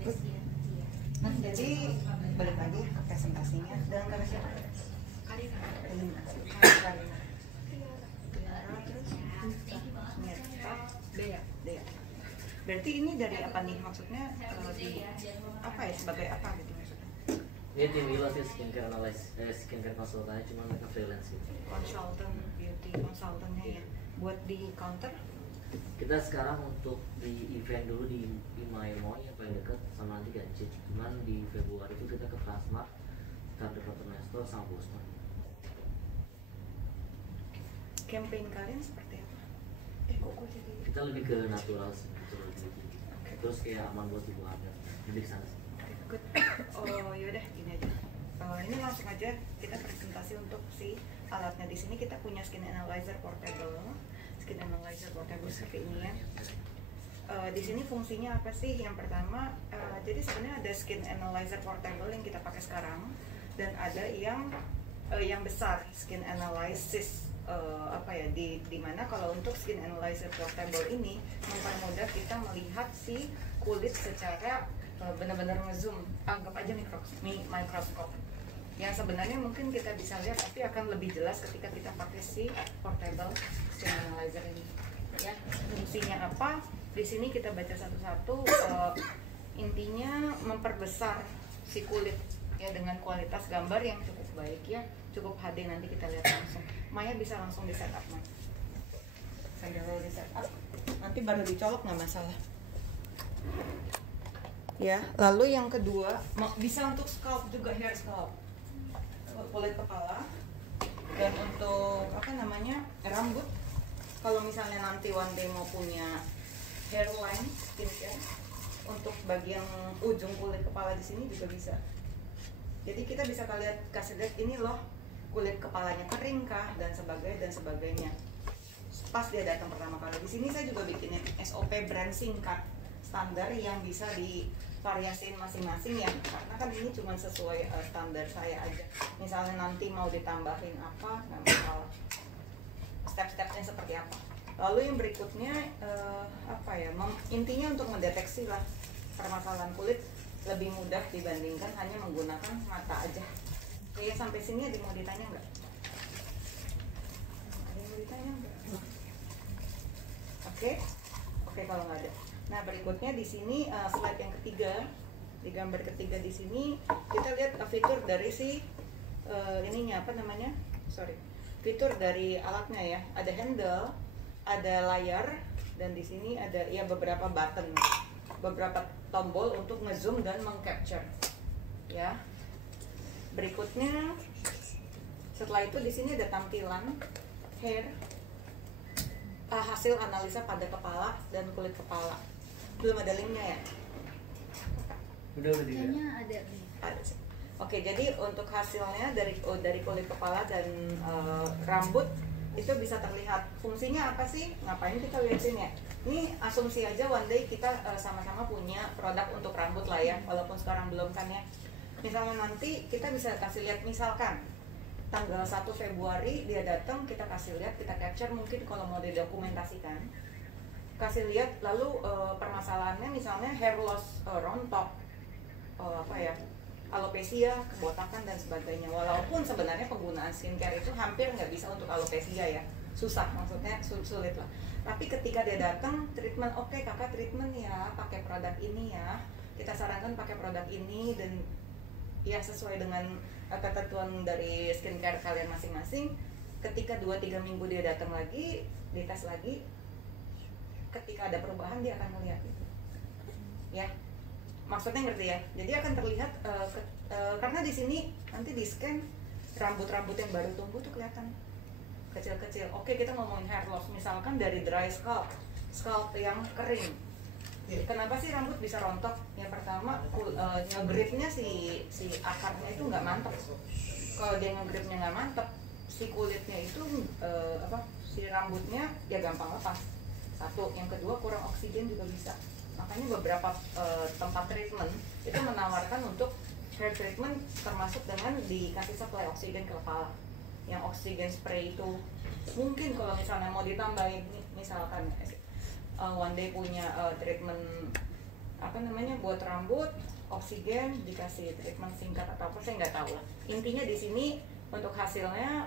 Nah, jadi balik lagi ke presentasinya dengan cara siapa? Karina. Dea. Berarti ini dari apa nih maksudnya di apa ya sebagai apa gitu maksudnya? Ini tim Ila sih skincare analysis, skincare konsultannya cuma mereka freelance gitu. Konsultan, beauty konsultannya ya. Buat di counter? Kita sekarang untuk di event dulu di Maimoy yang paling dekat sama nanti Ganjit. Cuman di Februari itu kita ke Transmart, Star Department Store sama Bosman. Campaign kalian seperti apa? Kok jadi? Kita lebih ke natural sih, natural beauty. Terus kayak aman buat tubuh Anda. Lebih ke sana sih. Good. Oh yaudah gini aja. Ini langsung aja kita presentasi untuk si alatnya. Di sini kita punya skin analyzer portable. Skin analyzer portable seperti ini ya. Di sini fungsinya apa sih? Yang pertama, jadi sebenarnya ada skin analyzer portable yang kita pakai sekarang dan ada yang besar skin analysis apa ya di mana kalau untuk skin analyzer portable ini mempermudah kita melihat si kulit secara benar-benar ngezoom, anggap aja mikroskop yang sebenarnya mungkin kita bisa lihat tapi akan lebih jelas ketika kita pakai si portable skin analyzer ini ya. Fungsinya apa? Di sini kita baca satu-satu. Intinya memperbesar si kulit ya dengan kualitas gambar yang cukup baik ya, cukup HD. Nanti kita lihat langsung. Maya bisa langsung di setup Maya. Sambil di setup, nanti baru dicolok nggak masalah. Ya, lalu yang kedua bisa untuk scalp juga, hair scalp, kulit kepala, dan untuk apa namanya rambut. Kalau misalnya nanti one day mau punya hairline skincare untuk bagian ujung kulit kepala di sini juga bisa. Jadi kita bisa kasih lihat ini loh kulit kepalanya kering kah dan sebagainya. Pas dia datang pertama kali di sini saya juga bikin SOP brand singkat standar yang bisa divariasiin masing-masing ya, karena kan ini cuma sesuai standar saya aja. Misalnya nanti mau ditambahin apa nggak masalah, step-stepnya seperti apa. Lalu yang berikutnya apa ya, intinya untuk mendeteksi lah permasalahan kulit lebih mudah dibandingkan hanya menggunakan mata aja. Oke, sampai sini ada mau ditanya nggak? Ada yang mau ditanya nggak? Oke, kalau nggak ada. Nah, berikutnya di sini slide yang ketiga, di gambar ketiga di sini kita lihat fitur dari si ininya apa namanya? Fitur dari alatnya ya. Ada handle, ada layar, dan di sini ada ya beberapa button, beberapa tombol untuk ngezoom dan mengcapture. Ya. Berikutnya setelah itu di sini ada tampilan hair, hasil analisa pada kepala dan kulit kepala. Belum ada linknya ya? Udah Kayaknya ada. Ada sih. Oke, jadi untuk hasilnya dari kulit kepala dan rambut itu bisa terlihat. Fungsinya apa sih? Ngapain kita liatin ya? Ini asumsi aja one day kita sama-sama punya produk untuk rambut lah ya, walaupun sekarang belum kan ya. Misalnya nanti kita bisa kasih lihat, misalkan tanggal 1 Februari dia datang, kita kasih lihat, kita capture mungkin kalau mau didokumentasikan. Kasih lihat lalu permasalahannya misalnya hair loss, rontok, apa ya, alopecia, kebotakan dan sebagainya. Walaupun sebenarnya penggunaan skincare itu hampir nggak bisa untuk alopecia ya, susah, maksudnya sulit lah. Tapi ketika dia datang treatment, oke, kakak treatment ya, pakai produk ini ya, kita sarankan pakai produk ini dan ya sesuai dengan ketentuan dari skincare kalian masing-masing. Ketika 2-3 minggu dia datang lagi, dites lagi, ketika ada perubahan dia akan melihat itu ya, maksudnya ngerti ya. Jadi akan terlihat karena di sini nanti di scan rambut-rambut yang baru tumbuh tuh kelihatan kecil-kecil. Oke, kita ngomongin hair loss misalkan dari dry scalp yang kering. Kenapa sih rambut bisa rontok? Yang pertama nge-gripnya si akarnya itu nggak mantep. Kalau dia nge-gripnya nggak mantep, si kulitnya itu si rambutnya ya gampang lepas. Satu, yang kedua kurang oksigen juga bisa. Makanya beberapa tempat treatment itu menawarkan untuk hair treatment termasuk dengan dikasih supply oksigen ke kepala. Yang oksigen spray itu mungkin kalau misalnya mau ditambahin misalkan one day punya treatment apa namanya buat rambut, oksigen, dikasih treatment singkat atau apa saya nggak tahu lah. Intinya di sini untuk hasilnya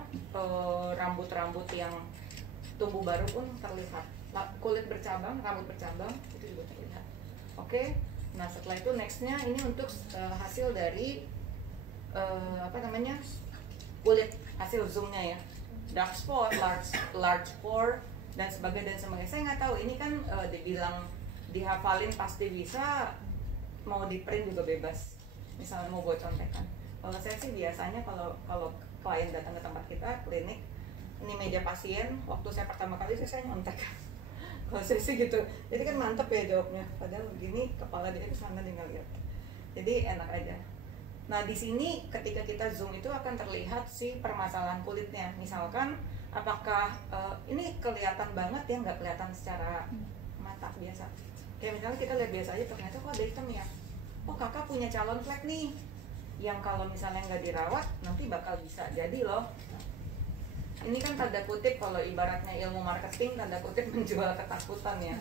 rambut-rambut yang tumbuh baru pun terlihat, kulit bercabang, rambut bercabang itu juga terlihat. Oke, nah setelah itu nextnya ini untuk hasil dari apa namanya kulit, hasil zoomnya ya, dark spot, large pore dan sebagainya. Saya nggak tahu ini kan dibilang dihafalin pasti bisa, mau di print juga bebas misalnya mau buat contekan. Kalau saya sih biasanya kalau klien datang ke tempat kita klinik, ini meja pasien, waktu saya pertama kali saya nyontek. Kalau saya sih gitu, jadi kan mantep ya jawabnya, padahal begini kepala dia ke sana dia ngeliat, jadi enak aja. Nah di sini ketika kita zoom itu akan terlihat si permasalahan kulitnya, misalkan apakah ini kelihatan banget ya, nggak kelihatan secara mata biasa. Kayak misalnya kita lihat biasa aja, ternyata kok ada hitam ya, oh kakak punya calon flek nih, yang kalau misalnya nggak dirawat nanti bakal bisa jadi loh. Ini kan tanda kutip kalau ibaratnya ilmu marketing, tanda kutip menjual ketakutan ya.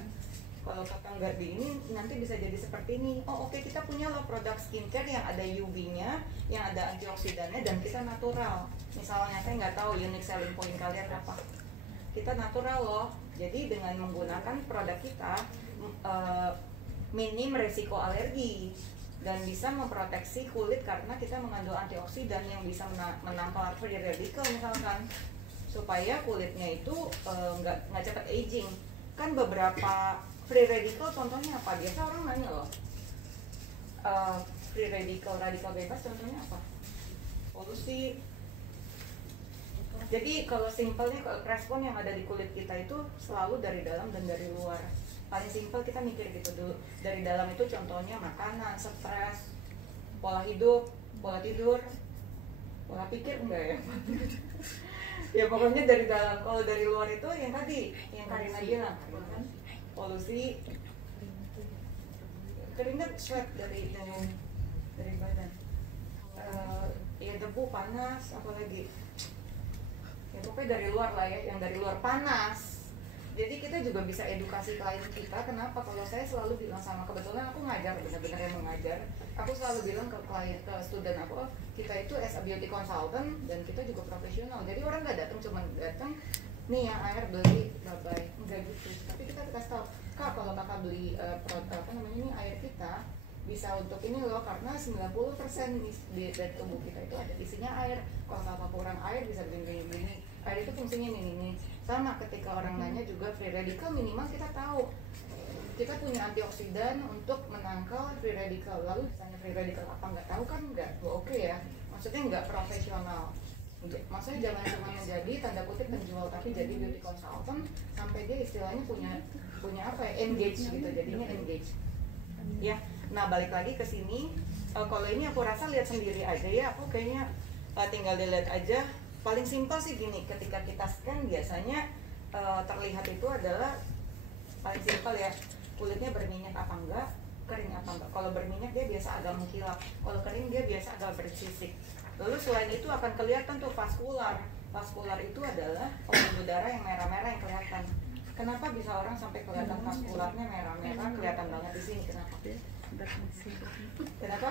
Kalau kakak nggak di ini nanti bisa jadi seperti ini. Oh oke, kita punya loh produk skincare yang ada UV-nya, yang ada antioksidannya dan kita natural. Misalnya saya nggak tahu unique selling point kalian apa. Kita natural loh. Jadi dengan menggunakan produk kita minim resiko alergi dan bisa memproteksi kulit karena kita mengandung antioksidan yang bisa menampar free radical misalkan, supaya kulitnya itu nggak cepat aging. Kan beberapa free radical contohnya apa? Biasa orang nanya loh, free radical, radikal bebas contohnya apa? Polusi. Jadi kalau simpelnya respon yang ada di kulit kita itu selalu dari dalam dan dari luar. Paling simpel kita mikir gitu dulu. Dari dalam itu contohnya makanan, stres, pola hidup, pola tidur, pola pikir enggak ya? Ya pokoknya dari dalam. Kalau dari luar itu yang tadi, yang Karina bilang kan, polusi, keringat, sweat dari badan, ya debu, panas, apalagi. Ya pokoknya dari luar lah ya, yang dari luar panas. Jadi kita juga bisa edukasi klien kita. Kenapa? Kalau saya selalu bilang sama, kebetulan aku ngajar, benar-benar yang mengajar, aku selalu bilang ke klien, ke student aku, kita itu as a beauty consultant dan kita juga profesional. Jadi orang nggak datang cuma datang nih ya air beli bye-bye, enggak gitu. Tapi kita kasih tahu, kak kalau kakak beli ini air kita bisa untuk ini loh, karena 90% dari tubuh kita itu ada isinya air. Kalau kakak kurang air bisa begini. Air itu fungsinya ini. Sama ketika orang nanya juga free radical, minimal kita tahu kita punya antioksidan untuk menangkal free radical. Lalu ditanya free radical apa nggak tahu kan nggak oke ya. Maksudnya nggak profesional. Maksudnya jangan cuma menjadi tanda kutip penjual, tapi jadi beauty consultant sampai dia istilahnya punya apa ya, engage gitu, jadinya engage. Ya, nah balik lagi ke sini. Kalau ini aku rasa lihat sendiri aja ya. Aku kayaknya tinggal dilihat aja. Paling simpel sih gini, ketika kita scan biasanya terlihat itu adalah paling simpel ya, kulitnya berminyak apa enggak, kering apa enggak. Kalau berminyak dia biasa agak mengkilap, kalau kering dia biasa agak bersisik. Lalu selain itu akan kelihatan tuh vaskular. Vaskular itu adalah pembuluh darah yang merah-merah yang kelihatan. Kenapa bisa orang sampai kelihatan vaskularnya merah-merah, kelihatan banget di sini? Kenapa? Kenapa?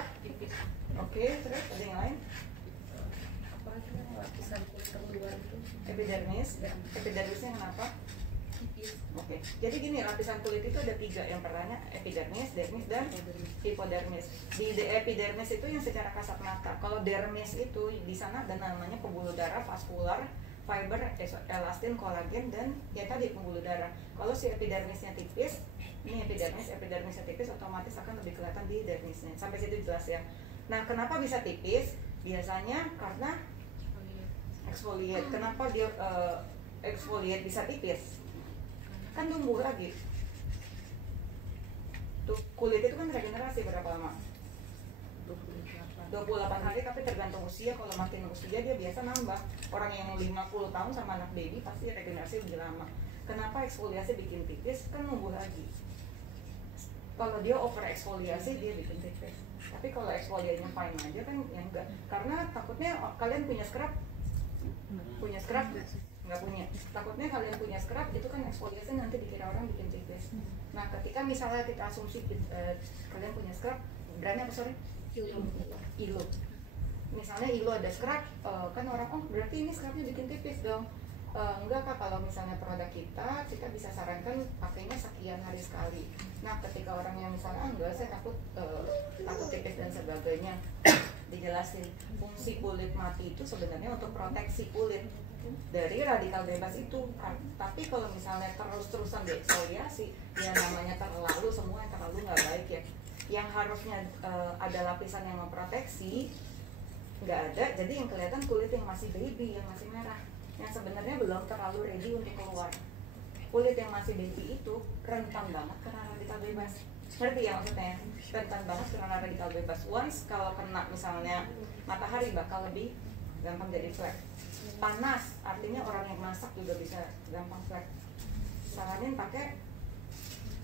Oke, terus ada yang lain? Lapisan kulit terluar itu Epidermisnya kenapa? Oke. Jadi gini, lapisan kulit itu ada 3. Yang pertama epidermis, dermis, dan hipodermis. Di epidermis itu yang secara kasat mata. Kalau dermis itu di sana ada namanya pembuluh darah, vaskular, fiber, elastin, kolagen, dan ya tadi pembuluh darah. Kalau si epidermisnya tipis, ini epidermisnya tipis, otomatis akan lebih kelihatan di dermisnya. Sampai situ jelas ya. Nah, kenapa bisa tipis? Biasanya karena exfoliate. Kenapa dia exfoliate bisa tipis? Kan tumbuh lagi. Tuh, kulit itu kan regenerasi berapa lama? 28 hari, tapi tergantung usia. Kalau makin usia dia biasa nambah. Orang yang 50 tahun sama anak baby pasti regenerasi lebih lama. Kenapa eksfoliasi bikin tipis? Kan numbuh lagi. Kalau dia over eksfoliasi dia bikin tipis. Tapi kalau eksfoliasinya fine aja kan ya enggak. Karena takutnya kalian punya scrub. nggak punya. Takutnya kalian punya scrub itu kan eksfoliasi nanti dikira orang bikin tipis. Nah ketika misalnya kita asumsi kalian punya scrub, brandnya apa sorry? Ilo. Misalnya Ilo ada scrub, kan orang oh berarti ini scrubnya bikin tipis dong. Enggak kak, kalau misalnya produk kita bisa sarankan pakainya sekian hari sekali. Nah ketika orang yang misalnya enggak, saya takut tipis dan sebagainya, dijelasin fungsi kulit mati itu sebenarnya untuk proteksi kulit dari radikal bebas itu kan. Tapi kalau misalnya terus-terusan deksfoliasi, ya namanya terlalu, semua yang terlalu nggak baik ya. Yang harusnya ada lapisan yang memproteksi nggak ada, jadi yang kelihatan kulit yang masih baby, yang masih merah, yang sebenarnya belum terlalu ready untuk keluar. Kulit yang masih baby itu rentan banget karena radikal bebas. Ngerti ya maksudnya? Rentan banget karena radikal bebas. Once kalau kena misalnya matahari bakal lebih gampang jadi flek. Panas, artinya orang yang masak juga bisa gampang flek. Saranin pakai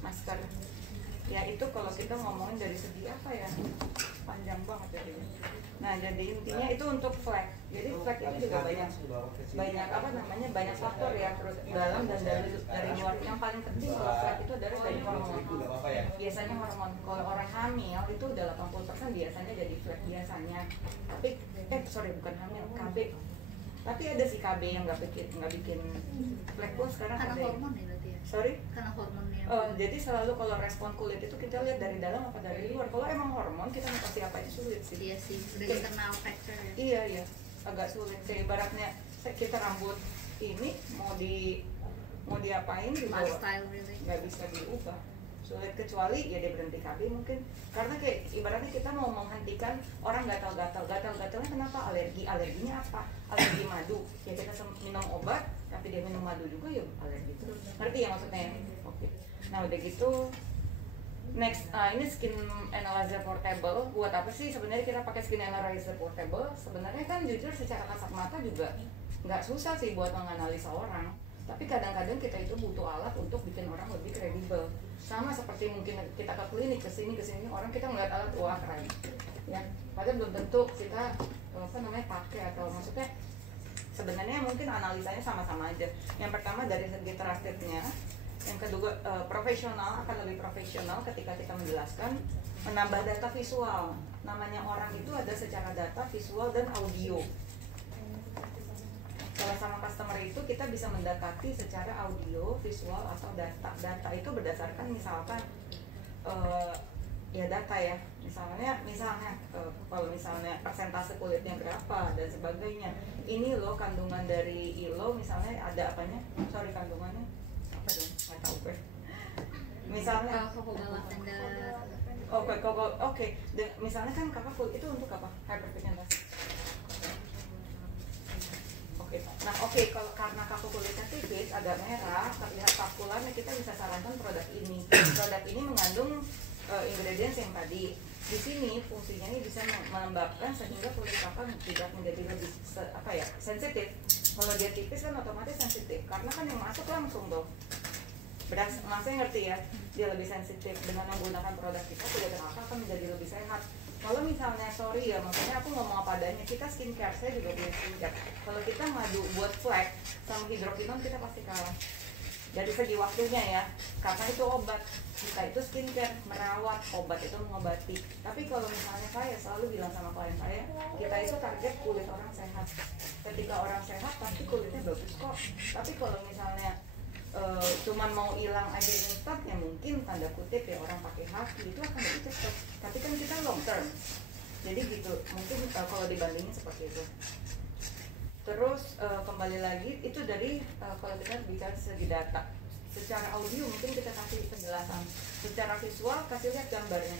masker. Ya itu kalau kita ngomongin dari segi apa ya, panjang banget jadinya. Nah jadi intinya itu untuk flek. Jadi flek itu juga banyak apa namanya, banyak faktor ya, terus dalam dan dari luar. Yang paling penting kalau flek itu adalah dari hormon. Biasanya hormon. Kalau orang hamil itu udah 80% biasanya jadi flek biasanya. Tapi bukan hamil, KB. Tapi ada sih KB yang nggak bikin flek pun sekarang karena ada. hormon ya berarti ya? Sorry? Karena hormonnya. Jadi selalu kalau respon kulit itu kita lihat dari dalam apa dari luar. Kalau emang hormon kita mau kasih apa itu sulit sih. Iya sih, udah internal factor ya. Iya, agak sulit. Kayak ibaratnya kita rambut ini mau diapain juga Lifestyle really. nggak bisa diubah. Sulit kecuali ya dia berhenti KB mungkin. Karena kayak ibaratnya kita mau menghentikan orang gatal-gatalnya kenapa? Alerginya apa? Alergi madu. Ya kita minum obat tapi dia minum madu juga ya alergi terus. Ngerti ya maksudnya? Oke. Nah udah gitu next, ini skin analyzer portable. Buat apa sih sebenarnya kita pakai skin analyzer portable? Sebenarnya kan jujur secara kasat mata juga nggak susah sih buat menganalisa orang. Tapi kadang-kadang kita itu butuh alat untuk bikin orang lebih kredibel. Sama seperti mungkin kita ke klinik, kesini orang kita ngeliat alat, wah keren ya, padahal belum tentu kita pakai, atau maksudnya sebenarnya mungkin analisanya sama-sama aja. Yang pertama dari segi trustednya, yang kedua profesional, akan lebih profesional ketika kita menjelaskan, menambah data visual. Namanya orang itu ada secara data, visual, dan audio. Kalau sama customer itu kita bisa mendekati secara audio, visual, atau data. Data itu berdasarkan misalkan data ya. Misalnya kalau misalnya persentase kulitnya berapa dan sebagainya. Ini loh kandungan dari ILO, misalnya ada apanya? Sorry, kandungannya apa dong? Nggak tahu gue. Misalnya Oke. Misalnya kan kakak kulit itu untuk apa? Hyperpigmentasi. Kalau karena kakak kulitnya tipis, agak merah, terlihat pakulan, kita bisa sarankan produk ini. Produk ini mengandung ingredients yang tadi. Di sini fungsinya ini bisa melembabkan sehingga kulit kakak tidak menjadi lebih sensitif. Kalau dia tipis kan otomatis sensitif, karena kan yang masuk langsung dong. Maksudnya ngerti ya? Dia lebih sensitif. Dengan menggunakan produk kita, kulit kakak akan menjadi lebih sehat. Kalau misalnya maksudnya aku ngomong apa adanya, kita skincare, saya juga punya skincare. Kalau kita ngadu buat flek sama hidrokinon, kita pasti kalah dari segi waktunya ya, karena itu obat, kita itu skincare, merawat, obat itu mengobati. Tapi kalau misalnya saya selalu bilang sama klien saya, kita itu target kulit orang sehat. Ketika orang sehat pasti kulitnya bagus kok. Tapi kalau misalnya cuman mau hilang aja instan, ya mungkin tanda kutip ya orang pakai haki itu akan lebih cepat. Tapi kan kita long term, jadi gitu mungkin kalau dibandingin seperti itu. Terus kembali lagi itu dari kalau kita bicara segi data, secara audio mungkin kita kasih penjelasan, secara visual kasih lihat gambarnya.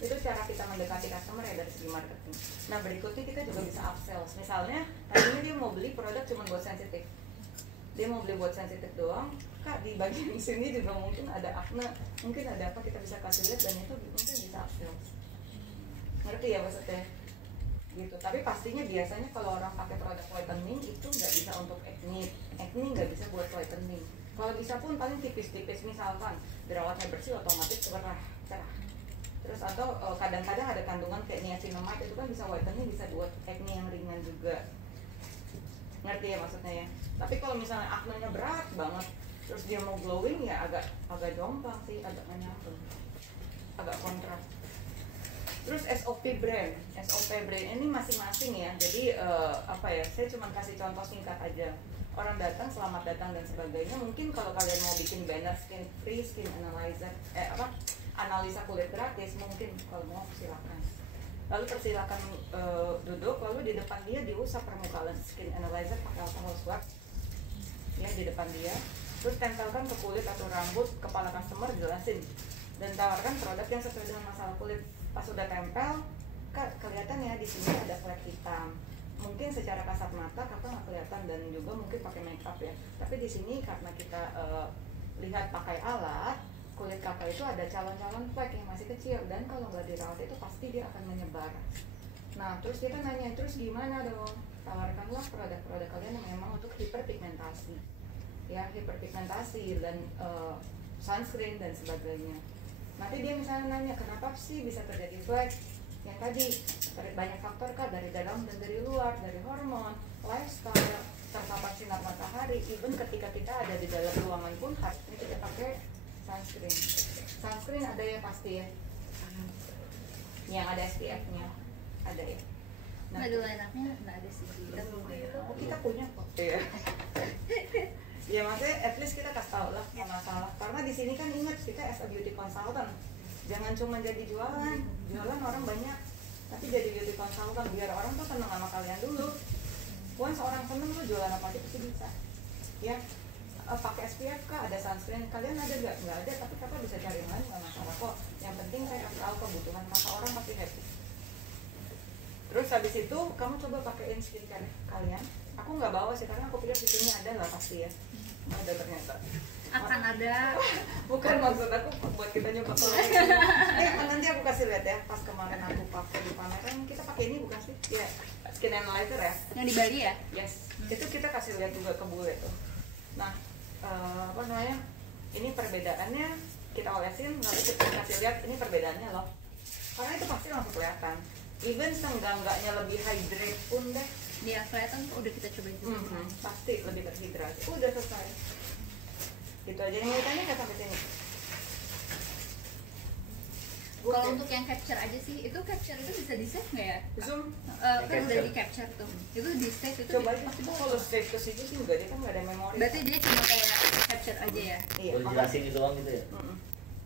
Itu cara kita mendekati customer ya dari segi marketing. Nah berikutnya kita juga bisa upsell. Misalnya tadinya dia mau beli produk cuma buat sensitif, dia mau beli buat sensitif doang, kak di bagian sini juga mungkin ada acne, mungkin ada apa, kita bisa kasih lihat dan itu mungkin bisa upsell. Ngerti ya maksudnya? Gitu. Tapi pastinya biasanya kalau orang pakai produk whitening itu nggak bisa untuk acne nggak bisa buat whitening. Kalau bisa pun paling tipis-tipis, misalkan jerawat yang bersih otomatis cerah. Terus atau kadang-kadang ada kandungan kayak niacinamide, itu kan bisa whitening, bisa buat acne yang ringan juga. ngerti ya maksudnya ya. Tapi kalau misalnya aknenya berat banget terus dia mau glowing ya agak jomplang sih, agak nggak nyambung, agak kontra. Terus SOP brand ini masing-masing ya. Jadi apa ya, saya cuma kasih contoh singkat aja. Orang datang, selamat datang dan sebagainya. Mungkin kalau kalian mau bikin banner skin free, skin analyzer, analisa kulit gratis, mungkin kalau mau silakan. Lalu persilakan duduk, lalu di depan dia diusap permukaan skin analyzer pakai alcohol swab ya di depan dia. Terus tempelkan ke kulit atau rambut kepala customer, jelasin dan tawarkan produk yang sesuai dengan masalah kulit. Pas udah tempel, kelihatan ya di sini ada flek hitam. Mungkin secara kasat mata kakak nggak kelihatan dan juga mungkin pakai make up ya. Tapi di sini karena kita lihat pakai alat, kulit kakak itu ada calon-calon flek yang masih kecil dan kalau nggak dirawat itu pasti dia akan menyebar. Nah terus kita nanya, terus gimana dong? Tawarkanlah produk-produk kalian yang memang untuk hiperpigmentasi, ya hiperpigmentasi dan sunscreen dan sebagainya. Nanti dia misalnya nanya kenapa sih bisa terjadi flek? Yang tadi banyak faktor kah, dari dalam dan dari luar, dari hormon, lifestyle, terpapar sinar matahari. Even ketika kita ada di dalam ruangan pun harusnya kita pakai sunscreen. Sunscreen ada ya pasti ya, yang ada SPF-nya ada ya. Nah, dulu enaknya nggak ada sih. Kita punya kok. Iya. Ya maksudnya at least kita kasih tahu lah nggak masalah. Karena di sini kan ingat kita as a beauty consultant. Jangan cuma jadi jualan orang banyak, tapi jadi beauty consultant biar orang tuh seneng sama kalian dulu. Once orang seneng tuh jualan apa aja pasti bisa. Ya, pakai SPF kah, ada sunscreen, kalian ada nggak? Nggak ada, tapi kakak bisa cari yang lain nggak masalah kok. Yang penting saya kasih tahu kebutuhan kakak, orang pasti happy. Terus habis itu kamu coba pakein skincare kalian. Aku nggak bawa sih karena aku pikir di sini ada lah pasti ya. Ada ternyata. Akan ada. Bukan maksud aku buat kita nyoba kalau nanti aku kasih lihat ya. Pas kemarin aku pakai di pameran kita pakai ini bukan sih? Ya skin analyzer ya. Yang di Bali ya? Yes. Itu kita kasih lihat juga ke bule tuh. Nah apa namanya? Ini perbedaannya kita olesin lalu kita kasih lihat ini perbedaannya loh. Karena itu pasti langsung kelihatan. Even seenggak-enggaknya lebih hydrate pun deh. Dia kelihatan udah kita cobain juga. Pasti lebih terhidrasi. Udah selesai. Gitu aja yang ditanya nggak sampai sini. Kalau untuk yang capture aja sih, itu capture itu bisa di save nggak ya? Zoom. Kan udah di capture tuh. Itu di save itu Coba aja. pasti Kalau save ke situ sih enggak, dia kan nggak ada memori. Berarti dia cuma kayak capture aja ya? Iya. Boleh jelasin itu doang gitu ya?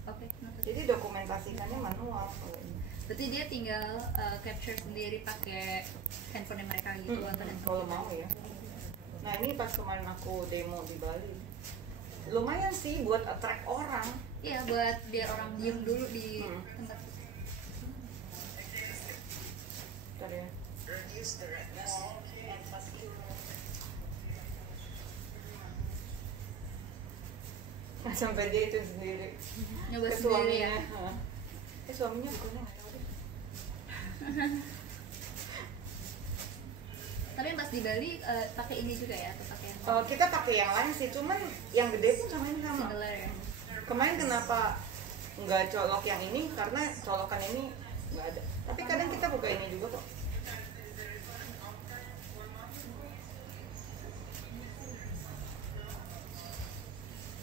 Oke. Jadi dokumentasikannya manual kalau ini. Berarti dia tinggal capture sendiri pakai handphone mereka gitu atau handphone Kalau kita. mau ya. Nah ini pas kemarin aku demo di Bali, lumayan sih buat attract orang. Iya, buat biar orang diem dulu di tempat. Bentar ya. Reduce the redness and vascular. Nah, sampai dia itu sendiri. Nyoba Ke sendiri ya. suaminya. Suaminya bukannya nggak tahu deh. Tapi pas di Bali pakai ini juga ya atau pakai yang Kita pakai yang lain sih, cuman yang gede pun sama ini sama. single layer ya? Kemarin kenapa nggak colok yang ini? Karena colokan ini nggak ada. Tapi kadang kita buka ini juga kok.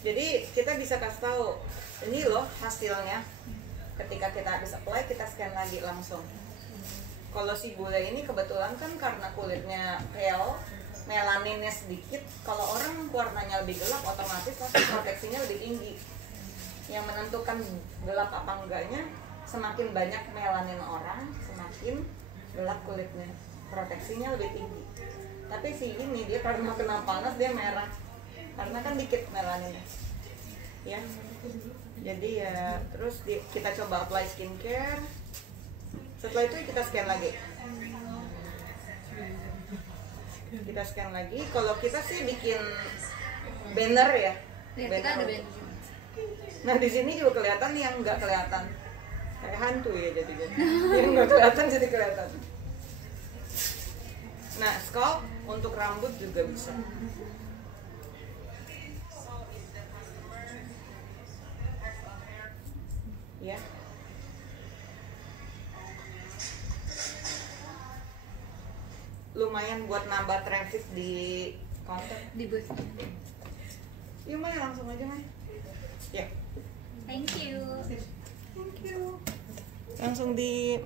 Jadi kita bisa kasih tahu ini loh hasilnya. Ketika kita habis apply kita scan lagi langsung. Kalau si bule ini kebetulan kan karena kulitnya pale, melaninnya sedikit. Kalau orang warnanya lebih gelap otomatis pasti proteksinya lebih tinggi. Yang menentukan gelap apa enggaknya, semakin banyak melanin orang, semakin gelap kulitnya, proteksinya lebih tinggi. Tapi si ini dia karena kena panas dia merah, karena kan dikit melaninnya, ya. Jadi ya terus kita coba apply skincare. Setelah itu kita scan lagi. Kita scan lagi. Kalau kita sih bikin banner ya. Ya, kita ada banner. Nah di sini juga kelihatan yang nggak kelihatan, kayak hantu ya jadinya. Yang nggak kelihatan jadi kelihatan. Nah scalp untuk rambut juga bisa. Ya. Lumayan lumayan buat nambah traffic di counter. Di booth. Yuk Mai, langsung aja Mai. Ya. Thank you. Thank you. Langsung di